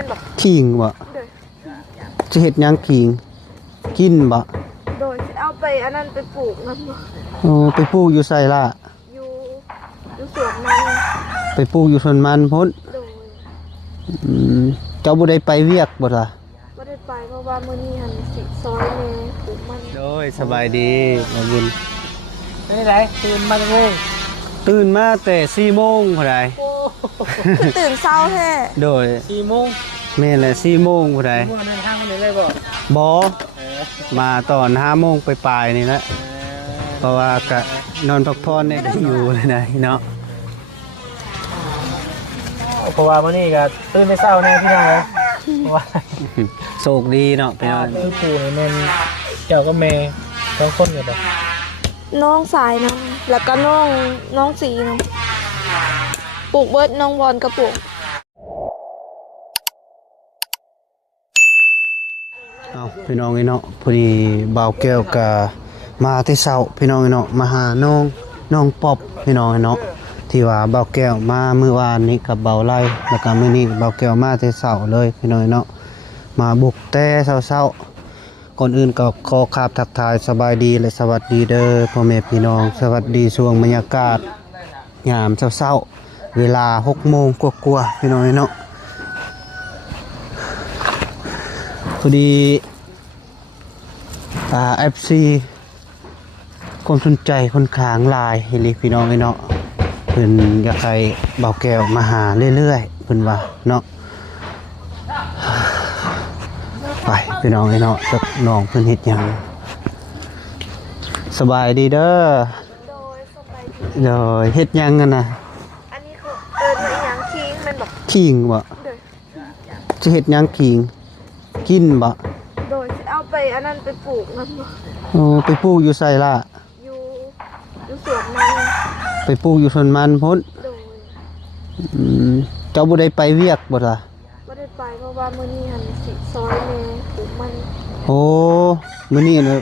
มันแบบขิงบ่จะเฮ็ดหยังขิงกินบ่โดยเอาไปอันนั้นไปปลูกนะโอ้ไปปลูกอยู่ไสล่ะอยู่สวนมันไปปลูกอยู่สวนมันพุ่นโดยเจ้าบ่ได้ไปเวียกบ่ล่ะบ่ได้ไปเพราะว่ามื้อนี้หันสิซอยแม่ปลูกมันโดยสบายดีบ่บุญเป็นไงตื่นมาจังเลยตื่นมาแต่ 4:00 นพุ่นใดตื่นเช้าแท้โดย 4 โมงแม่นแหละ 4:00 นพุ่นใดเดินทางมาเลยบ่บ่มาตอน 5:00 นปลายๆนี่แหละเพราะว่าก็นอนพักผ่อนเนี่ยอยู่เลยนะเนาะเพราะว่ามื้อนี้ก็ตื่นไม่เช้าแน่พี่น้องเอ้ยเพราะว่าโชคดีเนาะไปนอนตื่นแม่นเจ้าก็แม่2คนกันบ่น้องสายน้ำแล้วก็น้องสีน้ำปลูกเบิร์ดน้องบอลกระปุกเอาพี่น้องเนาะพอดีบ่าวแก้วก็มาที่เช้าพี่น้องเนาะมาหาน้องป๊อบพี่น้องเนาะที่ว่าบ่าวแก้วมาเมื่อวานนี้กับบ่าวไล่แล้วก็มื้อนี้บ่าวแก้วมาที่เช้าเลยพี่น้องเนาะมาบุกแต่เช้าก่อนอื่นก็ขอทักทายสบายดีและสวัสดีเด้อพ่อแม่พี่น้องสวัสดีช่วงบรรยากาศยามเช้าเวลา 6:00 นกว่าๆพี่น้องเนาะพอดีFC คนสนใจคนขางลายเฮลิพี่น้องเนาะเพิ่นอยากให้บ่าวแก้วมาหาเรื่อยๆเพิ่นว่าเนาะไปพี่น้องเนาะจักน้องเพิ่นเฮ็ดหยังสบายดีเด้อโดยเฮ็ดหยังกันน่ะอันนี้คือมาหยังคิงมันแบบขิงบ่จะเฮ็ดหยังขิงกินบ่โดยเอาไปอันนั้นไปปลูกนะโอ้ไปปลูกอยู่ไสล่ะอยู่สวนมันไปปลูกอยู่สวนมันพุ่นโดยเจ้าบ่ได้ไปเวียกบ่ล่ะบ่ได้ไปเพราะว่ามื้อนี้หันสิซอยแม่ปลูกมันโอ้มื้อนี้น่ะ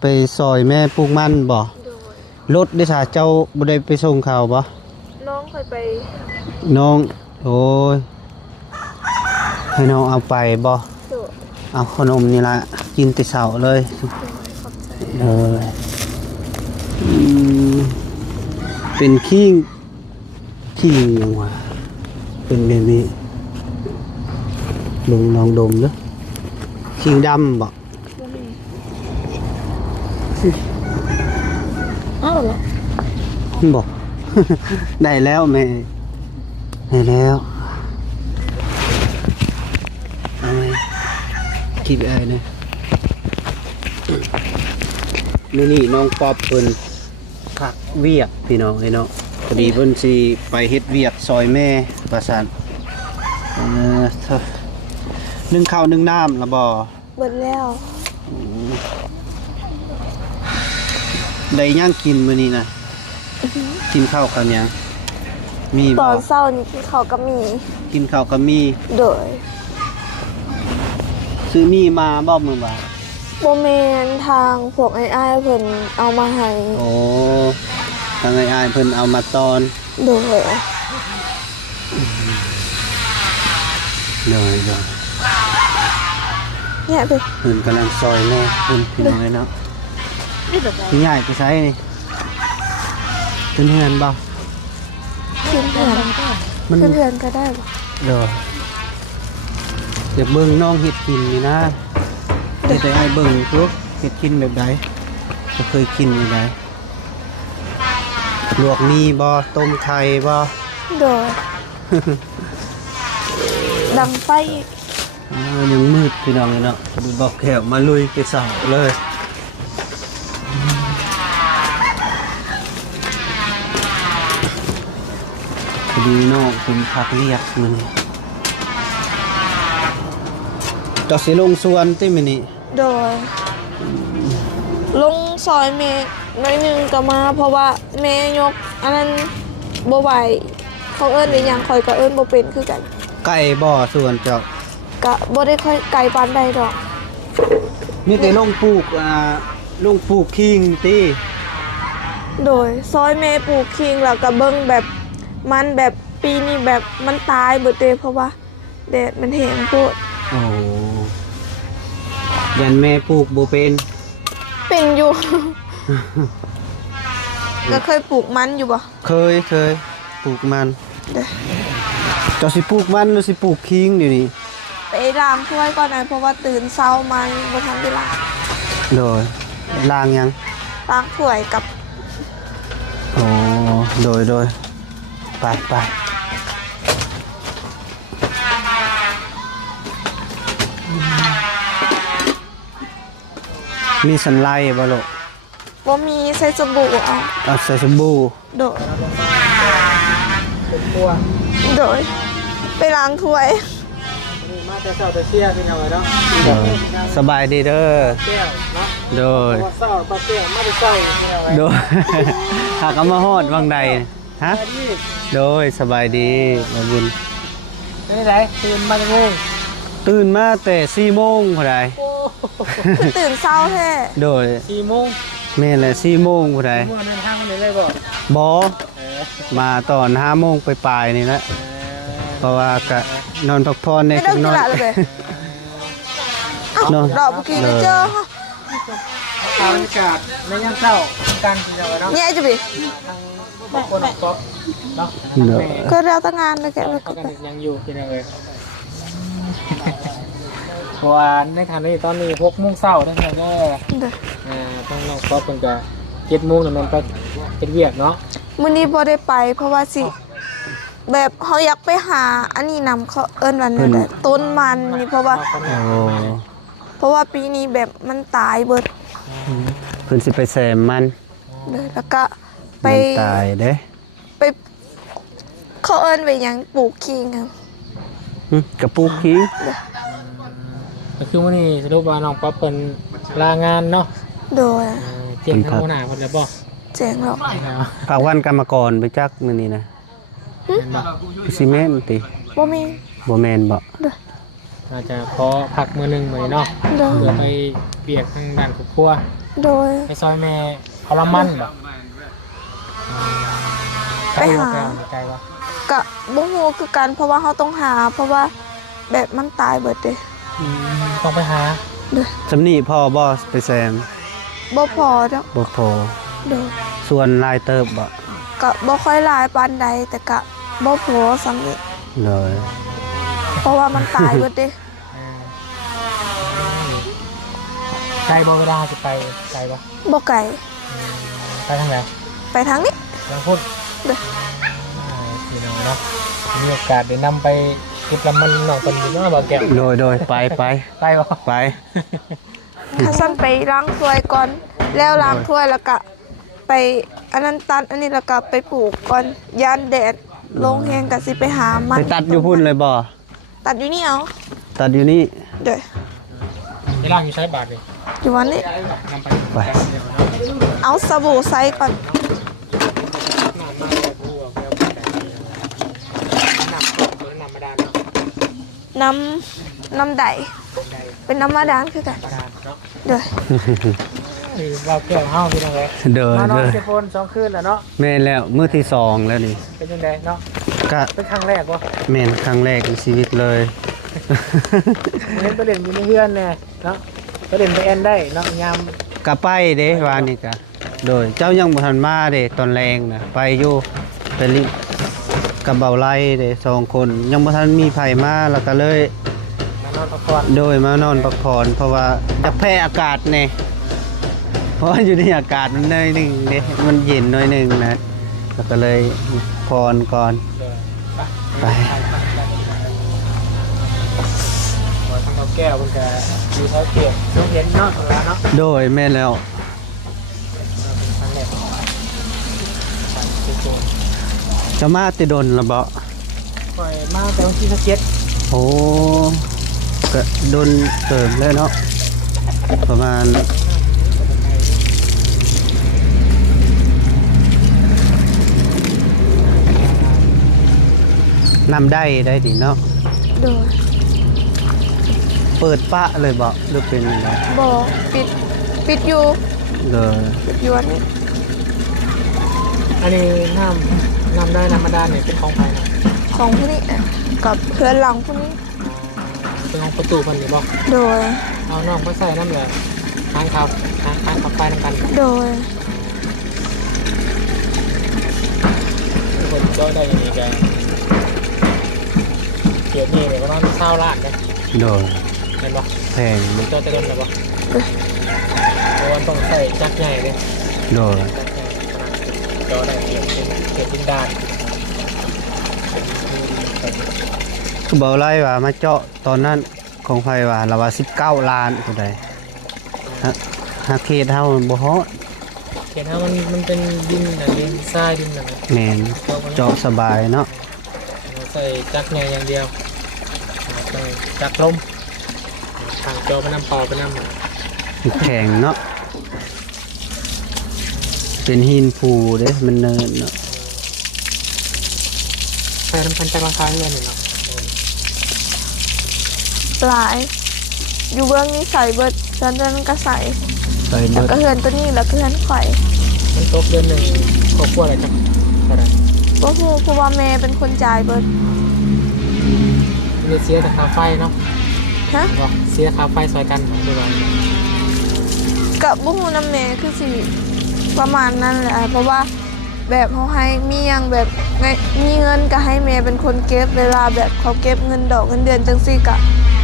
ไปซอยแม่ปลูกมันบ่รถได้ซะเจ้าบ่ได้ไปส่งข้าวบ่น้องเคยไปน้องโอ้ยให้น้องเอาไปบ่เอาขนมนี่ล่ะกินแต่เช้าเลยเป็นขิงยังวะเป็นแบบนี้ลองดมเด้อขิงดำบ่อ้าวเหรอบ่ ได้แล้วแม่ได้แล้วเอาไว้คิดอะไรเนี่ยนี่น้องป๊อบเพิ่นพักเวียกพี่น้องเนาะพอดีเพิ่นสิไปเฮ็ดเวียกซอยแม่ว่าซั่นนึ่งข้าวนึ่งน้ำละบ่เบิดแล้วได้ย่างกินมื้อนี้นะกินข้าวกันยังมีตอนเช้านี่กินข้าวกับหมี่กินข้าวกับมีโดยซื้อมีมาบ่มื้อบ่ายบ่แม่นทางพวกอ้ายเพิ่นเอามาให้โอ้ทางอ้ายเพิ่นเอามาตอนโดยเนี่ยเพิ่นกำลังซอยแม่เพิ่นพี่น้องเนาะนี่ใหญ่ไปไสนี่เพิ่นเฮือนบ่ขึ้นเรือนก็ได้บ่เดี๋ยวเบิ่งน้องเฮ็ดกินนี่นะเฮ็ดให้เบิ่งทุกเฮ็ดกินแบบใดจะเคยกินแบบใดลวกมีบ่ต้มไข่บ่โดยดังไฟยังมืดพี่น้องเนาะบอกแขวมาลุยไปสาวเลยพอดีน้องคุณพักเรียกมันจะสิลงสวนที่มันนี่โดยลงซอยเมย์น้อยนึงก็มาเพราะว่าเมย์ยกอันนั้นบ่ไหวเขาเอิ้นได้ยังคอยก็เอิ้นบ่เป็นคือกันไก่บ่สวนเจ้าก็บ่ได้ค่อยไกลปานใดดอกมีแต่ลงปลูกขิงติโดยซอยเมย์ปลูกขิงแล้วก็เบิ่งแบบมันแบบปีนี้แบบมันตายเบิดเด้เพราะว่า แดดมันแห้งโพด โอ้ยันแม่ปลูกบ่เป็น เป็นอยู่ ก็เคยปลูกมันอยู่บ่ เคยปลูกมัน เด้อ เจ้าสิปลูกมันหรือสิปลูกคิงเดี๋ยวนี้ ไปล้างถ้วยก่อนนะเพราะว่าตื่นเช้ามาบ่ทันได้ล้าง โดยล้างยัง ล้างถ้วยกับ โอ้โดยไปมีสันไลบ่ลูก บ่มีใส่สบู่เอา เอาใส่สบู่ โดย เป็นตัว โดยไปล้างถ้วย นี่มาแต่เช้าแต่เชี่ยพี่น้องเนาะ สบายดีเด้อ แก้วเนาะ โดย เช้าตอนแก้วมาแต่เช้าพี่น้อง โดย หากเอามาฮอดวังใดฮะโดยสบายดีมาบุญ นี่ไหนตื่นมาจังเลย ตื่นมาแต่4 โมงพอใด โอ้ คือตื่นเช้าแท้ โดย 4 โมง แม่นแหละ4 โมงพอใด เมื่อเดินทางมาเลยบ่ บ่ เออ มาตอน5 โมงไปปลายๆนี่แหละเพราะว่าก็นอนพักผ่อนใน ไม่ จั ต้อง ง กิ น้ น อย ละเลยเอ้าน อน ดอกเมื่อกี้ไม่เจอ บรรยากาศในย่างเช้ากันพี่น้องเนาะ แย่จุบิ บางคนออกก๊อกเนาะ เด้อ ก็เรียวตั้งงานเลยแกเลย เขากันยังอยู่พี่น้องเลยเพราะว่าในขณะนี้ตอนนี้6 โมงเช้าทั้งนั้นเด้อ เด้อ ต้องน้องก๊อกเพิ่นก็7 โมงนั่นมันไปเป็นเวียกเนาะ มื้อนี้บ่ได้ไปเพราะว่าสิแบบเขาอยากไปหาอันนี้นำเขาเอิ้นว่านั่นแหละต้นมันนี่เพราะว่า โอ้ ปีนี้แบบมันตายเบิด เพิ่นสิไปแซมมัน เลยแล้วก็ไป มันตายเด้ ไปเขาเอิ้นไปหยังปลูกขิงครับ กระปุกคิง ก็คือวันนี้สรุปว่าน้องป๊อปเป็นลางานเนาะ โดย เจียงทางหัวหน้าคนแล้วบ่ แจ้งหรอก ภาควันกรรมกรไปจักมื้อนี้นะซีเมนต์ติ บ่มี บ่แม่นบ่ อาจจะขอพักมื้อหนึงมื้อนี้เนาะ โดย เพื่อไปเบียกทางด้านครอบครัว โดย ไปซอยแม่เอาละมันบ่ ไปหา ไกลวะ กะบ่ฮู้คือกันเพราะว่าเขาต้องหา เพราะว่าแบบมันตายเบิดเด้ ต้องไปหา สำนีพ่อบ่ไปแซม บ่พอดอก บ่พอ โดย ส่วนลายเติบบ่ กะบ่ค่อยหลายปานใดแต่กะบ่พอสำนี้ เลย เพราะว่ามันตายเบิดเด้ ไกลบ่เวลาสิไปไกลบ่ บ่ไกล ไปทางไหน ไปทางนี้ ทางพุทธ เด้อ พี่น้องเนาะมีโอกาสได้นำไปเก็บละมันน้องเพิ่นอยู่เนาะบ่แก้ว โดยไป ไปบ่ ไป ถ้าซั่นไปล้างถ้วยก่อน แล้วล้างถ้วยแล้วก็ไปอันนั้นตัดอันนี้แล้วก็ไปปลูกก่อนยานแดดลงแฮงก็สิไปหามัน ไปตัดอยู่พุ่นเลยบ่ ตัดอยู่นี่เอา ตัดอยู่นี่ เด้อ ไปล้างอยู่ใช้บาทดิ อยู่วันนี้ นำไป ไป เอาสบู่ใส่ก่อน น้ำมาดาน น้ำใดเป็นน้ำมาดานคือกัน มาดานเนาะ เด้อ คือเราแก้วเฮาพี่น้องเอ้ย เดิน มานอน เลย เทโฟน2 คืนแล้วเนาะ แม่นแล้วมื้อที่สองแล้วนี่ เป็นจังไดเนาะ ก็ เป็นครั้งแรกบ่ แม่นครั้งแรกในชีวิตเลย เล่นไปเล่นอยู่ในเฮือนแน่เนาะไปเล่นไปแอนได้เนาะยาม กะไปเด้วานนี่กะโดยเจ้ายังบ่ทันมาเด้ตอนแรงนะไปอยู่ไปลิกับเบาไล่เด้2 คนยังบ่ทันมีไผมาแล้วก็เลย มานอนพักผ่อน โดยมานอนพักผ่อนเพราะว่าจะแพ้อากาศแน่เพราะว่าอยู่ในอากาศมันหน่อยหนึงเด้มันเย็นหน่อยหนึงนะแล้วก็เลยพรก่อน ไป ขอทางเราแก้วเพิ่นก็มีเขาเก็บน้องเห็นเนาะแล้วเนาะ โดยแม่นแล้ว ครั้งแรก จะมาติดนละบ่ ปล่อยมาแต่วันที่17 โอ้ก็โดนเติมเลยเนาะประมาณนำได้ดิเนาะ โดย เปิดปะเลยบ่หรือเป็นอะไร บ่ปิดอยู่ เลย ปิดอยู่อันนี้ อันนี้น้ำได้น้ำมาดานเนี่ยเป็นของภายใน ของผู้นี้กับเพื่อนหลังผู้นี้ อ เป็นของประตูมันอยู่บ่ โดย เอาน้องไปใส่น้ำเหลือทางเขาทางขับไฟน้ำกัน โดย ทุกคนก็ได้ยังไงกันเกียรตินี่เลยก็ต้องเช่าร้านนะ โดย เห็นบ่ แพง มันก็จะเล่นแล้วบ่เพราะว่าต้องใส่จักรใหญ่เลย โดย จักรใหญ่ขนาดจอได้เกียรติดินดาน คือบ่ไล่ว่ามาเจาะตอนนั้นของไผว่าละว่า19ล้านผู้ใดหาเขตเฮาบ่ฮอด เขียนว่ามันเป็นดินนะดินทรายดินนะ แม่นเจาะสบายเนาะ ใส่จักรใหญ่อย่างเดียวใส่จักรลมทางจอไปน้ำเปล่าไปน้ำ แข็งเนาะเป็นหินภูเด้มันเนินเนาะ ใส่น้ำพันจักรราคาเงินเนาะ หลายอยู่เบื้องนี้ใส่เบิดเฮือนตัวนั้นก็ใส่ ใส่ แล้ว เบิด ก็เฮือนตัวนี้แล้วก็เฮือนข่อย มันตกเดือนหนึ่งครอบครัวอะไรจักเท่าไหร่ บ่ฮู้เพราะว่าแม่เป็นคนจ่ายเบิด เสียแต่ค่าไฟเนาะ ฮะ บอกเสียค่าไฟซอยกันดูว่า ก็บ่ฮู้นำแม่คือสิประมาณนั้นแหละเพราะว่าแบบเขาให้มีหยังแบบมีเงินก็ให้แม่เป็นคนเก็บเวลาแบบเขาเก็บเงินดอกเงินเดือนจังซี่ก็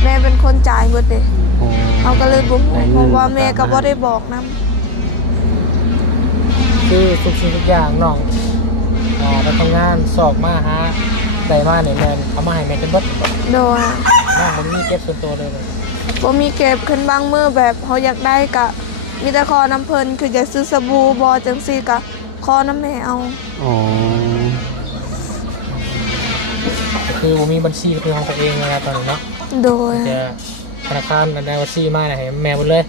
แม่เป็นคนจ่ายเบิดเด้ โอ้ เขาก็เลยบ่ฮู้เพราะว่าแม่ก็บ่ได้บอกนำ คือทุกสิ่งทุกอย่างน้องไปทำงานสอบมาหาได้มาเนี่ยแม่เอามาให้แม่เป็นเบิด โดย น้องมันมีเก็บส่วนตัวเลย บ่มีเก็บขึ้นบางมื้อแบบเขาอยากได้ก็มีแต่ขอน้ำเพิ่นคืออยากซื้อสบู่บ่จังซี่ก็ขอน้ำแม่เอา อ๋อ คือผมมีบัญชีคือของตัวเองนะครับตอนนี้เนาะ โดย จะธนาคารได้บัญชีมาให้แม่หมดเลย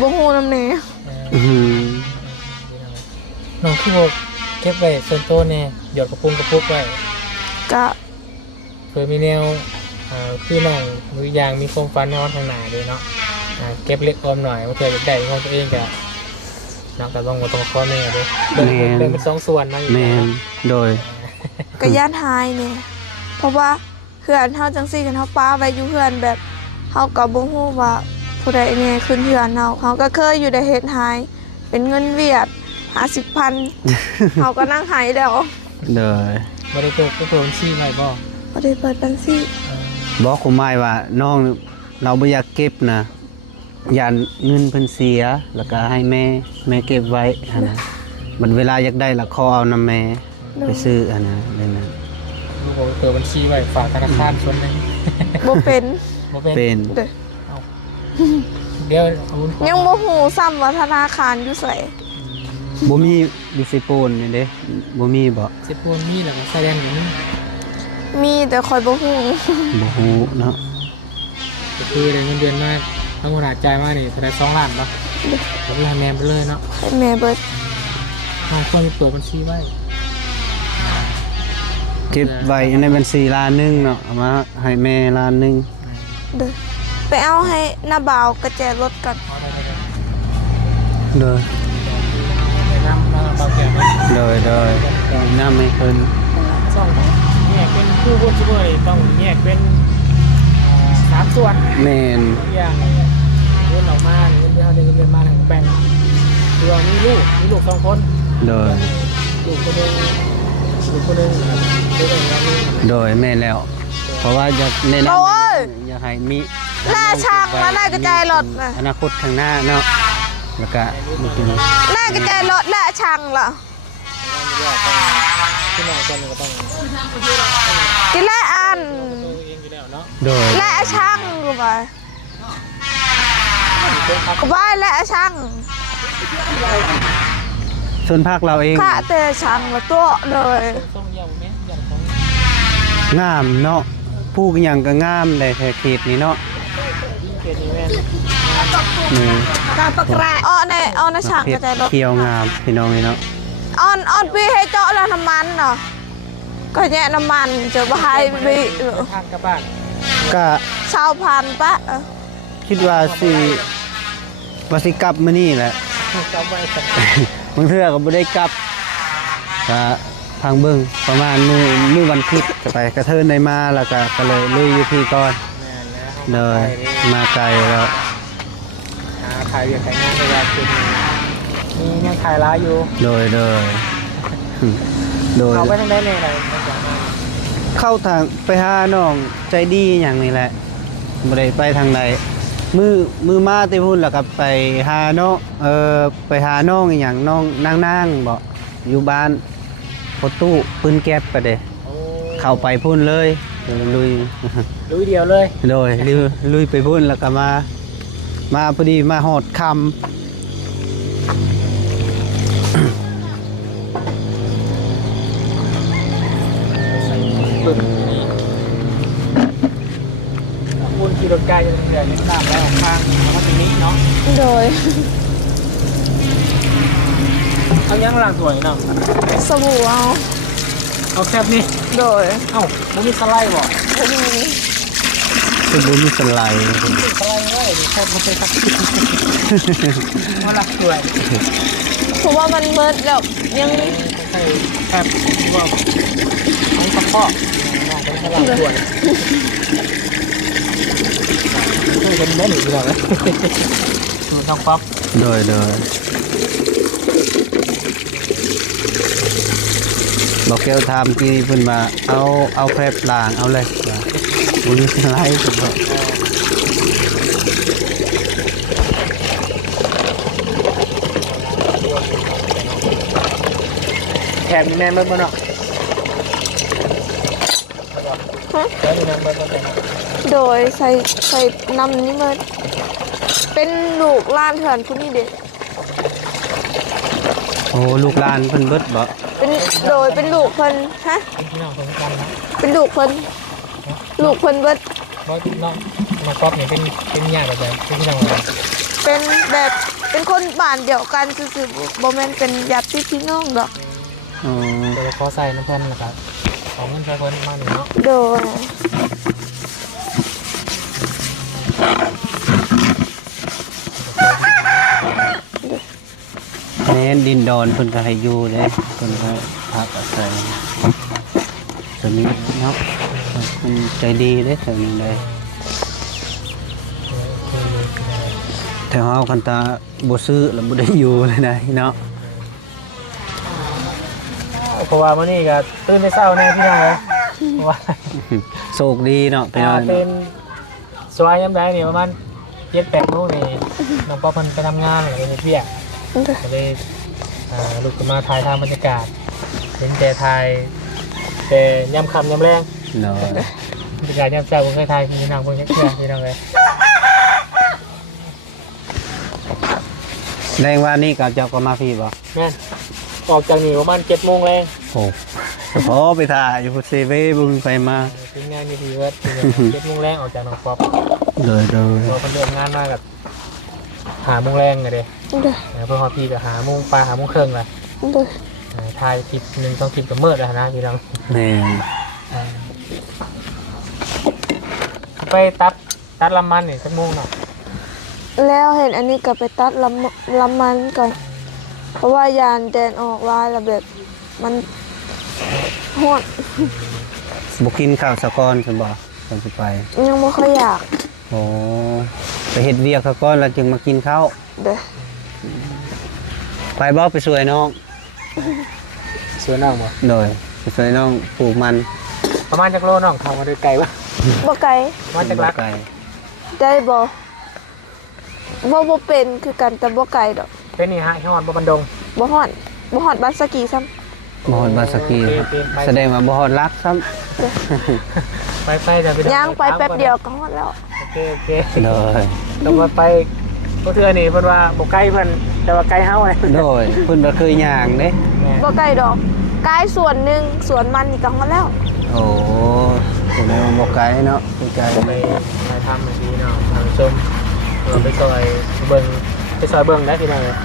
บ่ฮู้นำแน่ อื้อหือ น้องคือบอกเก็บไว้ส่วนตัวเนี่ยหยอดกระปุกไว้ ก็ เพื่อมีแนวคือน้องมือยางมีความฝันในวันข้างหน้าด้วยเนาะเก็บเล็กออมหน่อยว่าเพื่อจะได้ของตัวเองกับน้องแต่ต้องมาต้องข้อแม่ด้วยแบ่งเป็นสองส่วนนะอยู่ แม่นโดย ก็ย่านหายแน่เพราะว่าเฮือนเฮาจังซี่กันเฮาป้าไว้อยู่เฮือนแบบเฮาก็บ่ฮู้ว่าผู้ใดแน่ขึ้นเฮือนเฮาก็เคยอยู่ได้เฮ็ดหายเป็นเงินเวียด50,000 เฮาก็นั่งหายแล้ว โดย ไม่ได้เปิดบัญชีใหม่บ่ บ่ได้เปิดบัญชี บอกผมหมายว่าน้องเราบ่อยากเก็บนะย่านเงินเพิ่นเสียแล้วก็ให้แม่เก็บไว้หั่นนะมันเวลาอยากได้ละขอเอานำแม่ไปซื้อหั่นนะนั่นน่ะ ลูกผมเปิดบัญชีไว้ฝากธนาคารส่วนหนึง บ่เป็น บ่เป็น เป็น เด้อ เดี๋ยวเอาบุญ ยังบ่ฮู้ซ้ำว่าธนาคารอยู่ไส บ่มีดิสิโปนนี่เด้บ่มีบ่ สิบปูนมีแล้วก็แสดงอย่างนี้ มีแต่คอยบ่ฮู้ บ่ฮู้เนาะ ก็คือได้เงินเดือนมาทั้งหมดจ่ายมานี่เท่าไหร่2 ล้านเนาะแล้วก็ให้แม่ไปเลยเนาะ ให้แม่เบิด น้องควรเปิดบัญชีไว้ เก็บไว้ในบัญชีล้านหนึงเนาะเอามาให้แม่ล้านหนึง เด้อไปเอาให้น้าบ่าวกระแจรถก่อน โดย น้ำบางแก้ว โดยน้ำให้เพิ่น ซ่องแยกเป็นผู้บริสุทธิ์ต้องแยกเป็น3 ส่วน แม่น อย่างเงินออกมาเงินเดือนเดือนมาแบ่งคือว่ามีลูก2 คน โดย ลูกคนหนึงลูกคนหนึงลูกคนหนึง โดยแม่นแล้ว เพราะว่าอยากแนะนำ โอ้ย อยากให้มี หน้าช่างและหน้ากระจายรถน่ะ อนาคตข้างหน้าเนาะแล้วก็นี่คือ หน้ากระแจรถและช่างล่ะ ที่น้องคนนึงก็ต้อง กินและอัน ตัวเองอยู่แล้วเนาะ โดย และช่างกูไปกูไปและช่าง ส่วนภาคเราเอง ข้าแต่ช่างละตัวเลย ส่งเยี่ยมไหมอย่างของ งามเนาะผู้หยังก็งามเลยแท้เขตนี้เนาะ เกียรติแม่น นี่ การประกาศเอาในช่าง เพ ก ช ระจายรถ เขียวงามพี่น้องนี่เนาะ ออนปีให้เจาะแล้วน้ำมันเนาะก็แย่น้ำมันจะไปให้บี ทางกลับบ้าน ก็ ชาวพันปะ คิดว่าสิกลับมื้อนี้แหละ จำไว้สัก บางเทื่อก็บ่ได้กลับก็ทางเบิ่งประมาณมื้อวันพุธจะไปกระเทินได้มาแล้วก็เลยลุยอยู่พี่ก่อน แม่น เลยมาไกลแล้ว ขายเวียดขายงานเวลาคุณมียังขายร้านอยู่ โดยเอาไปทางได้เลยอะไร เข้าทางไปหาน้องใจดีอย่างนี้แหละบ่ได้ไปทางใดมือมาแต่พุ่นแล้วก็ไปหาน้องไปหาน้องอหย่างน้องนางบ่อยู่บ้านพอตู้ปืนแก๊ปไปเด้เข้าไปพุ่นเลยลุย ลุยเดียวเลย โดยลุยไปพุ่นแล้วก็มาพอดีมาหอดคำ บึ้งนี่คุณขี่รถไกลจะเดือดนิดหน่อยแล้วข้างมาตรงนี้เนาะ โดย เอายังล่างสวยเนาะ สบู่เอาแคบนี่ โดย เอ้ามันมีสไลด์บ่ พอดี คือบุญสไลด์ สไลด์ไว้ดิแคบมันเป็นสักมันละสวย เพราะว่ามันเบิดแล้วยัง ใช่แคบว่าของตะข้อเป็นสลับสวยเป็นได้หรือเปล่าเนี่ยต้องป๊อป โดยบอกแก้วทำที่เพิ่นมาเอาแพรปลางเอาเลยบุญสไลด์สุด แคบมีแม่เมื่อเนาะแคบมีแม่เมื่อเนาะ โดยใส่น้ำนี่มันเป็นลูกล้านเถื่อนผู้นี้เด็ก โอ้ลูกหลานเพิ่นเบิดบ่ เป็นลูกเพิ่นฮะ พี่น้องคนกันนะ เป็นลูกเพิ่นเบิด เพราะน้องมาก๊อฟเนี่ยเป็นญาติแบบเป็นพี่น้องอะไร เป็นแบบเป็นคนบ้านเดียวกันซื่อๆบ่แม่นเป็นญาติพี่น้องดอก อ๋อ โดยเขาใส่น้ำเพิ่นนะครับของเงินใช้เพิ่นมากหนึ่งเนาะ โดย แม่นดินดอนเพิ่นก็ให้อยู่เด้เพิ่นก็พักอาศัยสมิธเนาะเพิ่นใจดีเด้เท่านี้ได้แต่เฮาคันตาบ่ซื้อแล้วบ่ได้อยู่เลยนะเนาะ เพราะว่ามื้อนี้ก็ตื่นในเช้าแน่พี่น้องเลยเพราะว่า โชคดีเนาะพี่น้อง ตื่นสวายยามใดนี่ประมาณ7-8 โมงนี่น้องป๊อปเพิ่นไปทำงานอะไรในเวียกก็เลยลุกขึ้นมาถ่ายทำบรรยากาศเห็นแต่ถ่ายแต่ยามค่ำยามแรง เนาะ บรรยากาศยามเช้าผมเคยถ่ายพี่น้องเพิ่นเชื่อพี่น้องเลย แรงว่านี่ก็เจ้าก็มาพี่บ่ แม่นออกจากนี่ประมาณ7 โมงแรง โอ้พอไปถ่ายอยู่พุทธเซเว่บึงไปมา ทีมงานมีทีว่า7 โมงแรงออกจากน้องป๊อป เลย เราเพิ่นเดินงานมากับ5 โมงแรงเลยเด้ โดย เพื่อนพอพี่กับ5 โมงไป5 โมงครึ่งเลย โดย ถ่ายคลิป1-2 คลิปกับมืดแล้วนะพี่น้อง แม่น ไปตัดลำมันนี่สักโมงเนาะ แล้วเห็นอันนี้ก็ไปตัดลำมันก่อนเพราะว่ายานแดนออกลายระเบิดมันโหด บ่กินข้าวสะก่อนซั่นบ่ตอนสิไป ยังไม่ค่อยอยาก โอ้ไปเฮ็ดเวียกซะก่อนแล้วจึงมากินข้าว เด้อ ไปบ่ไปช่วยน้อง สวยน้องบ่ โดยไปช่วยน้องปลูกมัน ประมาณจักโลน้องเข้ามาด้วยไกลปะ บ่ไกล ประมาณจักลัก ไก่ ได้บ่เป็นคือกันแต่บ่ไกลดอก เป็นนี่ฮะช่องบันดง บ่ฮอดบ้านสกีซ้ำ บ่ฮอดบาสกีครับแสดงว่าบ่ฮอดรักซ้ำ ไปจะไป ย่างไปแป๊บเดียวก็ฮอดแล้ว โอเค โดย ต้องมาไปก็เทื่อนี่เพิ่นว่าบ่ไกลเพิ่นแต่ว่าไกลเฮาเลย โดยเพิ่นบ่เคยย่างเด้ บ่ไกลดอกไกลส่วนหนึ่งส่วนมันนี่ก็ฮอดแล้ว โอ้แสดงว่าบ่ไกลเนาะไกล ไปทำแบบนี้เนาะทางชมไปซอยเบิ่งได้พี่น้องเลย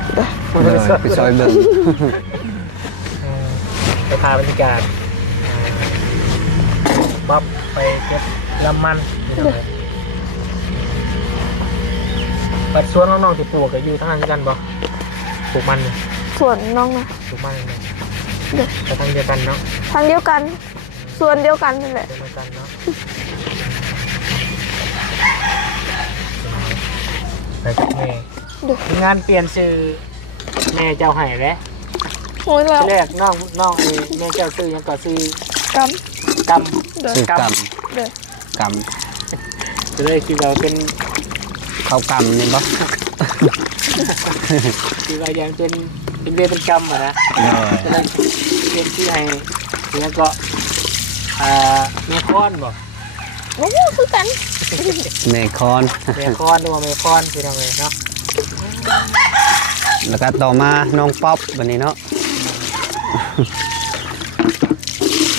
โดยไปซอยเบิ่ง ไปพาบรรยากาศบ๊อบไปเก็บลำมันปัดสวนน้องๆที่ปลูกก็อยู่ทางกันบ่ปลูกมันนี่ ส่วนน้องนะ ปลูกมันนี่ไปทางเดียวกันเนาะ ทางเดียวกันส่วนเดียวกันนั่นแหละ เดียวกันเนาะ งานเปลี่ยนชื่อแม่เจ้าให้แล้ว โอ้ยแล้ว แรกน้องแม่เจ้าซื้อยังก็ซื้อก ก ำเด้อ คือกรรม เด้อก รรม ำจะได้คิดว่าเป็น เข้ากรรมนี่บ่ คิดว่ายังเป็นเวรเป็นกรรมอะนะ จะได้เรียกชื่อให้แล้วก็เมคอนบอก โอ้โหคือกัน เมคอน เมคอนหรือว่าเมคอนคือทำไงเนาะ แล้วก็ต่อมาน้องป๊อปวันนี้เนาะ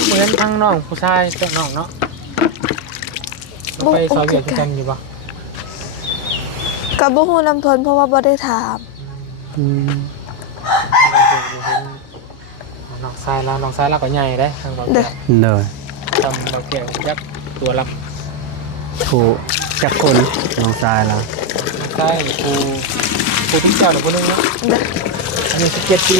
เหมือนทั้งน้องผู้ชายแต่น้องเนาะไปซอยเบียดกันอยู่ปะ กับบ่ฮู้ลำเพิ่นเพราะว่าบ่ได้ถาม น้องชายเราก็ใหญ่ได้ทางเรา เด้อ เลย ทำเราเกี่ยวยักตัวรับ ถูกจักคนน้องชายเรา ใช่ครูที่เจ้าหรือคนนึงเนาะ เด้อ อันนี้17 ปี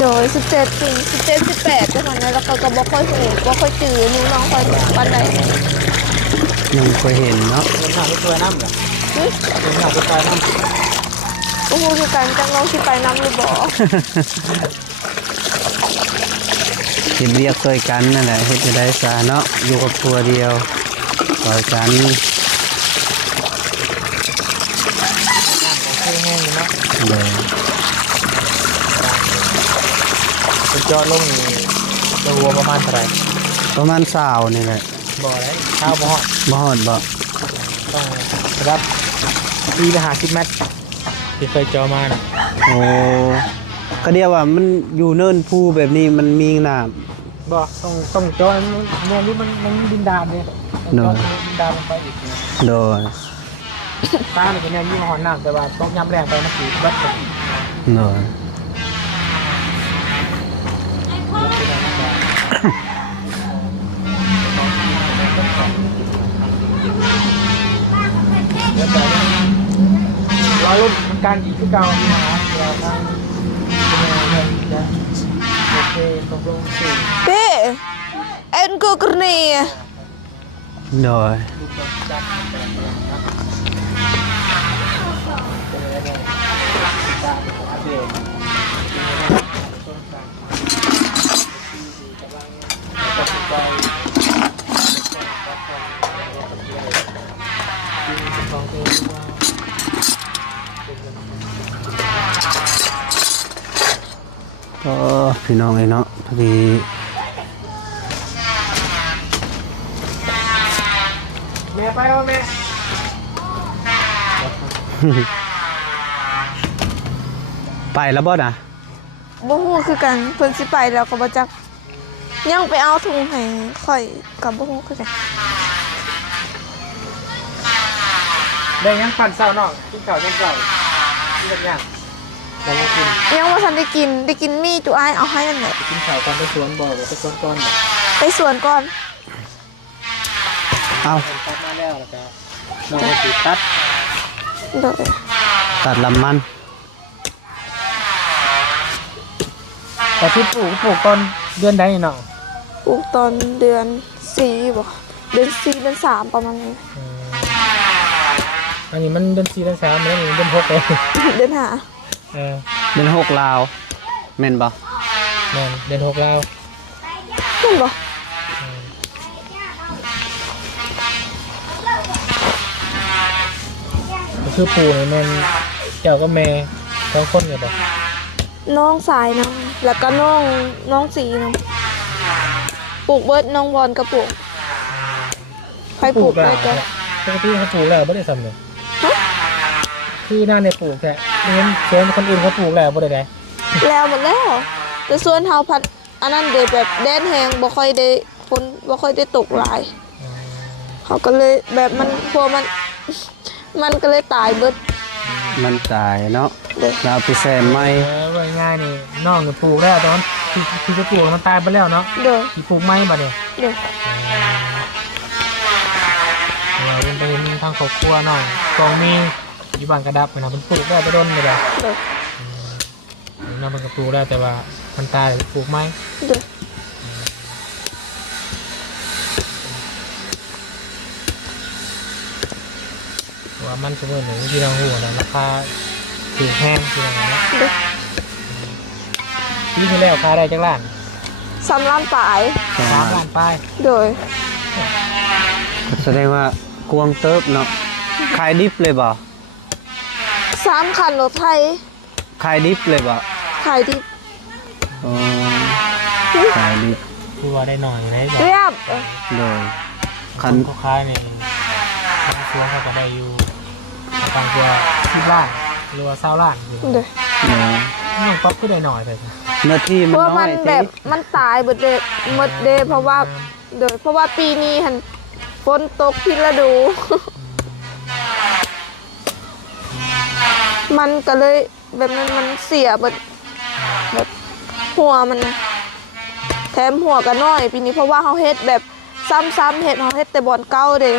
โดย17ปี17 18จังซั่นนะแล้วก็บ่ค่อยฮู้บ่ค่อยจื้อหนูน้องค่อยปานใด ยังเคยเห็นเนาะ เป็นหน้าที่ตัวน้ำเหรอ หึ เป็นหน้าที่ตัวน้ำ บ่ฮู้คือกันจังน้องสิไปนำหรือบ่ เห็นเรียกเคยกันนั่นแหละเฮ็ดจะได้ซาเนาะอยู่กับตัวเดียวคอยกัน น้ำของเครื่องแห้งเนาะ เลย เป็นจอลงตัวประมาณเท่าไหร่ ประมาณ20นี่แหละ บ่อแล้วข้าวบ่อ บ่ฮอดบ่ ต้องรับปีละ50 เมตรที่เคยจอมาน่ะ โอ้ก็เดียวว่ามันอยู่เนินภูแบบนี้มันมีน้ำ บ่ต้องจอมันนี่มันดินดานเนี่ยต้องจอดินดานลงไปอีก โดย ตาเนี่ยเป็นยี่ห้อน้ำแต่ว่าต้องย้ำแรงไปมันคือบัดไป โดย รอรุ่นมันการอีกที่เก่าที่หาเราทางจะโอเคตกลงสี่ พี่เอ็นกูกรณี โดย ลูกจับเป็นอะไรเนี่ยตามของอาเดียตัดสินใจของตัวเองว่า ก็พี่น้องไอ้เนาะพอดี แม่ไปแล้วแม่ ไปแล้วบ่น่ะ บ่ฮู้คือกันเพิ่นสิไปแล้วก็บ่จักยังไปเอาถุงให้ข่อยกับบ่ฮู้คือกัน ได้ยังปั่นเศร้าเนาะกินเก่ายังเก่าที่เป็นอย่างแต่ยังกิน ยังบ่ทันได้กินมีจุอ้ายเอาให้นั่นแหละ กินข้าวก่อนไปสวนบ่อหรือไปสวนก่อนบ่ ไปสวนก่อน เอ้า ตัดมาแล้วแล้วก็น้องก็สิตัด โดย ตัดลำมัน แต่ที่ปลูกตอนเดือนใดเนาะ ปลูกตอนเดือน4บ่เดือน4เดือน3ประมาณนี้ อันนี้มันเดือน4เดือน3มันเดือน6เลย เดือน เป็น6ลาวแม่นบ่ แม่นเดือน6แล้ว 5เห็นบ่ ก็คือปู่นี่แม่นเจ้าก็แม่สองคนเนี่ยบ่ น้องสายน้ำแล้วก็น้องสีน้ำปลูกเบิดน้องบอลก็ปลูกใครปลูกได้ก็ ปกติเขาปลูกแล้วบ่ได้ซ้ำเนี่ย ฮะ คือหน้าเนี่ยปลูกแท้เห็นสวนคนอื่นเขาปลูกแล้วบ่ได้ได้ แล้วหมดแล้วแต่ส่วนเฮาพัดอันนั้นเดยแบบแดนแหงบ่ค่อยได้ฝนบ่ค่อยได้ตกหลายเขาก็เลยแบบมันพวกมันก็เลยตายเบิด มันตายเนาะ เลย เราไปแซมไหม ว่าง่ายนี่น้องเนี่ยปลูกแล้วตอนที่จะปลูกมันตายไปแล้วเนาะ เด้อ ที่ปลูกไม้บัดเนี่ย เด้อ เราเป็นไปเห็นทางครอบครัวน้องกองมีอยู่บ้านกระดับนะมันปลูกได้ไปโดนเลยแหละ เด้อ น้องมันก็ปลูกได้แต่ว่ามันตายปลูกไม้ เด้อ เ ว่ามันสมมติหนึ่งที่เราหูนะราคาถูกแห้งคืออะไรนะ เด้อ ที่แล้วค่าได้จักล้าน 3 ล้านปลาย 3 ล้านป้าย โดย แสดงว่ากวงเติบเนาะขายดิบเลยบ่ 3 คันรถไทย ขายดิบเลยบ่ ขายดี อ๋อขายดิบ คือว่าได้หน่อยได้ เรียบ เลยคั คั น นเขาขายในทางตัวเขาก็ได้อยู่ทางตัว10 ล้านหรือว่า20 ล้านอยู่ เด้อ เนาะ น้องป๊อปคือได้หน่อยเลย เนื้อที่ เพ มัน ราะว่า น้ มั อน ย แบบ ติ มันตายเบิดเด้หมดเด้เพราะว่าเพราะว่าปีนี้หันฝนตกผิดฤดู มันก็เลยแบบนั้นมันเสียแบบหัวมันนะแถมหัวก็น้อยปีนี้เพราะว่าเขาเฮ็ดแบบซ้ำๆเฮ็ดเขาเฮ็ดแต่บอนเก่าเด้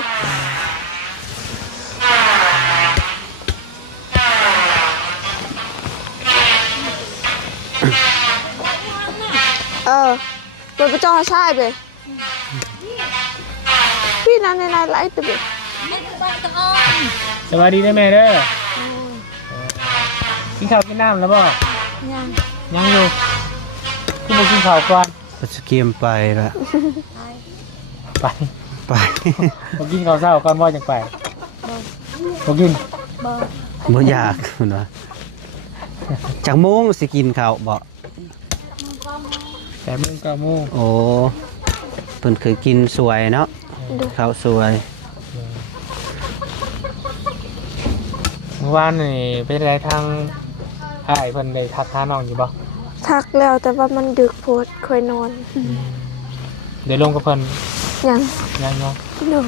โดยพระเจ้าใช่ไปพี่นั่นในไลฟ์ตัวเบ สวัสดีนะแม่เด้อกินข้าวกินน้ำแล้วบ่ ยัง ยังอยู่ขึ้นมากินข้าวก่อน ก็จะเกียมไปละ ไป ไป มากินข้าวเช้าก่อนบ่จังไปมากิน บ่อยากพุ่นว่าจักโมงสิกินข้าวบ่ 8 โมง 9 โมง โอ้เพิ่นเคยกินสวยเนาะข้าวสวย เมื่อวานนี่เป็นไรทางอ้ายเพิ่นได้ทักหาน้องอยู่บ่ ทักแล้วแต่ว่ามันดึกโพดค่อยนอน เดี๋ยวลงกับเพิ่น ยัง ยังเนาะ เด้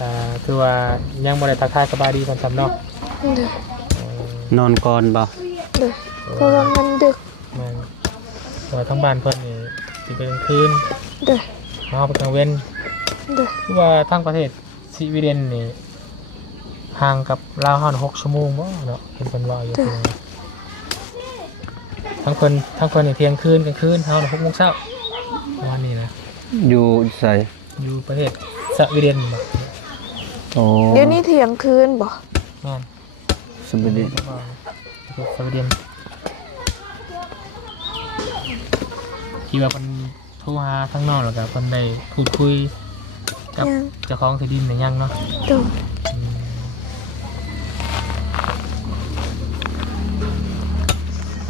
อ คือว่ายังบ่ได้ทักทายสบายดีเพิ่นซ้ำเนาะ เด้อน อนก่อนบ่ เด้อเพราะว่ามันดึก แม่นแต่ทั้งบ้านเพิ่นนี่สิเป็นกลางคืน เด้อ เฮาเป็นกลางเว้น เด้อ คือว่าทางประเทศสวีเดนนี่ห่างกับลาวเฮา6 ชั่วโมงบ่เนาะเพิ่นว่าอยู่ทั้งเพิ่นนี่เที่ยงคืนกลางคืนเฮา6 โมงเช้าประมาณนี้นะ อยู่ใส่ อยู่ประเทศสวีเดนบ่ โอ้ เดี๋ยวนี้เที่ยงคืนบ่ แม่น สบายดี สวีเดนที่ว่าเพิ่นโทรหาทางนอกแล้วก็เพิ่นได้พูดคุยกับ ยัง เจ้าของที่ดินนี่ยังเนาะ เด้อ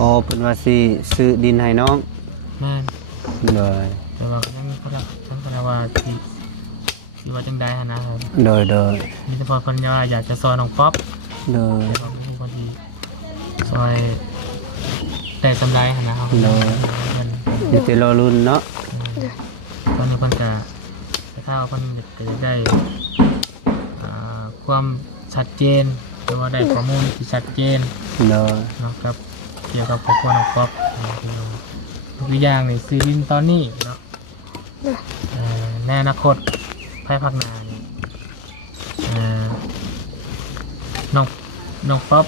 อ๋อเพิ่นว่าสิซื้อดินให้น้อง แม่น เลย แต่ว่ายังเขาจะฉันก็ได้ว่าที่ว่าจังได้ฮะนะครับ เลย มีแต่พอคนว่าอยากจะซอยน้องป๊อป เลย แต่ว่าบางทีซอยแต่สำไรฮะนะครับ อยู่ที่รอรุ่นเนาะ ตอนนี้คนจะถ้าคนจะได้ความชัดเจนหรือว่าได้ข้อมูลที่ชัดเจน เลย เนาะครับเกี่ยวกับครอบครัวน้องป๊อปทุกอย่างนี่ซื้อดินตอนนี้เนาะในอนาคตภายภาคหน้านี่น้องป๊อป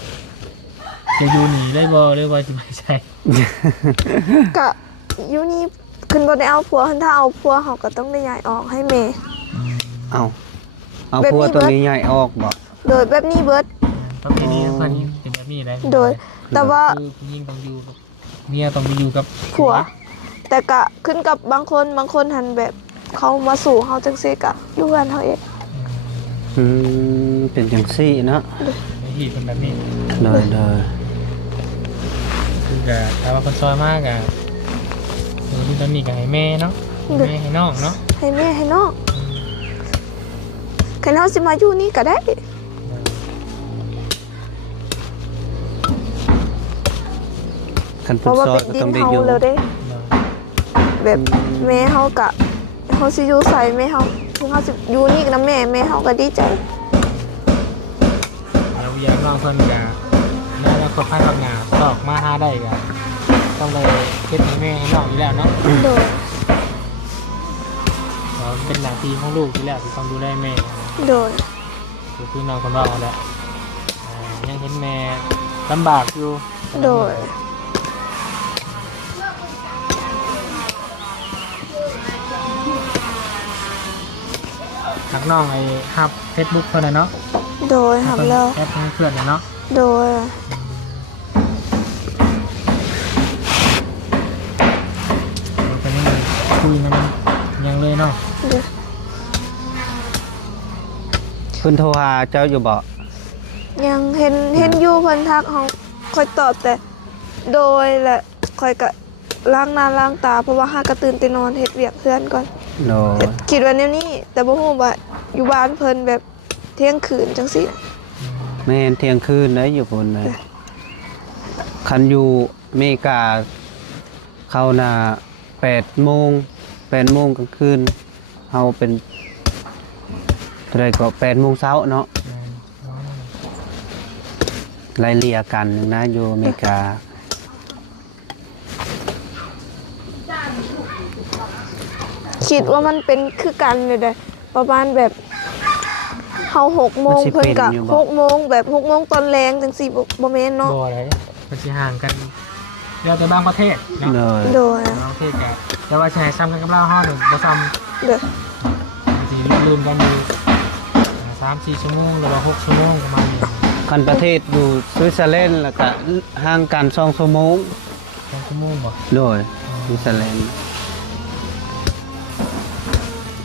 จะอยู่หนีได้บ่หรือว่าจะไม่ใช่ ก็อยู่นี่ขึ้นบ่ได้เอาผัวถ้าเอาผัวเขาก็ต้องได้ย้ายออกให้แม่ เอาเอา แบบ พัว นี้ ตัว เบิด นี้ใหญ่ออกบ่ โดยแบบนี้เบิด ประเพณีเพื่อนนี้เป็นแบบนี้เลย โดยแต่ว่า คือยิ่งต้องอยู่กับเมียต้องไปอยู่กับ ผัว แต่ก็ขึ้นกับบางคนหันแบบเขามาสู่เฮาจังซี่ก็อยู่กันเฮาเอง เป็นจังซี่เนาะ ในที่เป็นแบบนี้ เลย คือกับถ้าว่าคนซอยมากอะที่ตอนนี้ก็ให้แม่เนาะให้แม่ให้น้องเนาะ ให้แม่ให้น้องคันเฮาสิมาอยู่นี่ก็ได้ คัน เพ เพิ่น ราะว่า ซอ เป็ ย น ก็ ดิ ต้อน งได้ เฮา อยู่ แล้วเด้ แบบแม่เฮาก็เฮาสิอยู่ใส่แม่เฮาถึงเฮาสิอยู่นี่กับแม่เฮาก็ดีใจ แล้วอยากน้องเพิ่นกับแม่แล้วคนภายภาคหน้าตอกมาหาได้ก็ต้องไปเฮ็ดให้แม่ให้น้องอยู่แล้วเนาะ โดย เพราะเป็นหน้าที่ของลูกอยู่แล้วที่ต้องดูแลแม่ โดย คือน้องคนเราแหละยังเห็นแม่ลำบากอยู่ โดย ทักน้องไอ้ฮับ Facebook เท่านั้นเนาะ โ โดยหับแล้ว แอปเพื่อนเนาะ โดย เราไปนี่คุยมันยังเลยเนาะ เด้อ เพิ่นโทรหาเจ้าอยู่บ่ ยังเห็นอยู่เพิ่นทักเฮาค่อยตอบแต่โดยแหละค่อยก็ล้างหน้าล้างตาเพราะว่าหากระตื่นแต่นอนเฮ็ดเวียกเพื่อนก่อน โดย คิดว่าแนวนี้แต่บ่ฮู้ว่าอยู่บ้านเพิ่นแบบเที่ยงคืนจังซี่ แม่นเที่ยงคืนได้อยู่พุ่นเลยคันอยู่อเมริกาเข้าหน้า8 โมง 8 โมงกลางคืนเฮาเป็นเท่าไหร่ก็8 โมงเช้าเนาะไล่เลี่ยกันนะอยู่อเมริกา คิดว่ามันเป็นคือกันเลยเด้อประมาณแบบเฮา6 โมงเพิ่นก็6 โมงแบบ6 โมงตอนแรงจังซี่บ่แม่นเนาะ บ่อะไรมันสิห่างกันเดี๋ยวแต่บางประเทศเนาะ โดย โดย บางประเทศแต่แต่ว่าสิให้ซ้ำกันกับเราเฮาบ่ซ้ำ เด้อ สิลืมกันอยู่3-4 ชั่วโมงหรือว่า6 ชั่วโมงประมาณนี้ คันประเทศอยู่สวิตเซอร์แลนด์แล้วก็ห่างกัน2 ชั่วโมง 2 ชั่วโมงบ่ โดยสวิตเซอร์แลนด์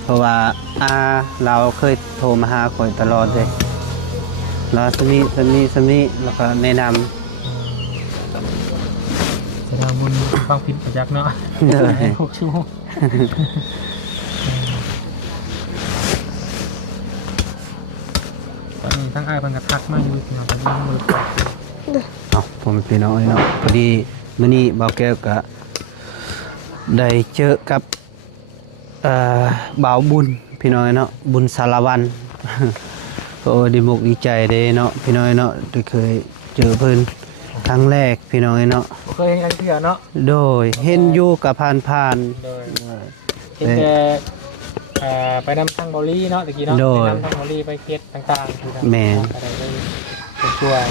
เพราะว่าเราเคยโทรมาหาข่อยตลอดเลยเราสมีแล้วก็แนะน แสดงบุญฟังผิดประจักษ์เนาะ ำเลย 6 ชั่วโมงตอนนี้ทั้งอ้ายเพิ่นก็ทักมาอยู่พี่น้องก็ยังบ่ได้ตอบ เอาผมเป็นพี่น้องเนาะพอดีมื้อนี้บ่าวแก้วก็ได้เจอกับบ่าวบุญพี่น้องเนาะบุญสารวัน โอ้ดีมุกดีใจเด้เนาะพี่น้องเนาะได้เคยเจอเพิ่นครั้งแรกพี่น้องเนาะ บ่เคยเห็นกันเทื่อเนาะ โดยเห็นอยู่กับผ่าน โดยเห็นแต่ไปนำทางเบอลี่เนาะตะกี้เนาะไปนำทางเบอลี่ไปเขตต่างๆที่ทางอะไรไปช่วย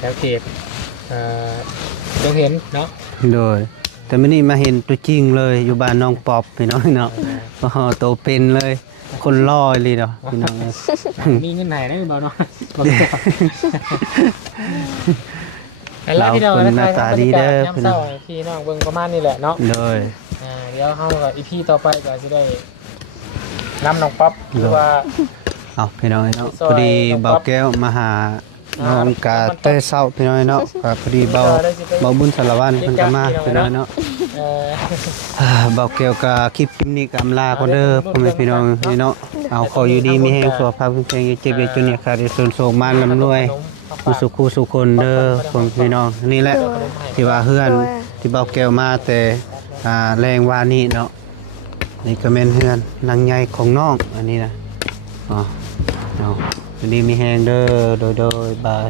แล้วเขตยังเห็นเนาะ โดยแต่มื้อนี้มาเห็นตัวจริงเลยอยู่บ้านน้องปอบพี่น้องเนาะโอ้โหโตเป็นเลยคนรอเลยเนาะพี่น้อง มีเงินไหนได้เบาเนาะแล้วที่เราได้ทายบรรยากาศย่ำเศร้าพี่น้องเบิ่งประมาณนี้แหละเนาะ โดย เดี๋ยวเฮากับอีพีต่อไปก็จะได้นำน้องป๊อปหรือว่า เอาพี่น้องเนาะพอดีเบาแก้วมาหาน้องกาเต้เศร้าพี่น้องเนาะก็พอดีเบาบุญสารวัตรเพิ่นก็มาพี่น้องเนาะเบาแก้วก็คลิปนี้ก็อำลาคนเด้อพ่อแม่พี่น้องนี่เนาะเอาขออยู่ดีมีแฮงสุขภาพแข็งแรงอย่าเจ็บอย่าจนอย่าขาดอย่าสูญโศกมานร่ำรวยผู้สุขคู่สุขคนเด้อพ่อแม่พี่น้องนี่แหละที่ว่าเฮือนที่เบาแก้วมาแต่แรงวานี้เนาะนี่ก็แม่นเฮือนนางใหญ่ของน้องอันนี้นะอ๋อเอาวันนี้มีแฮงเด้อโดยบาย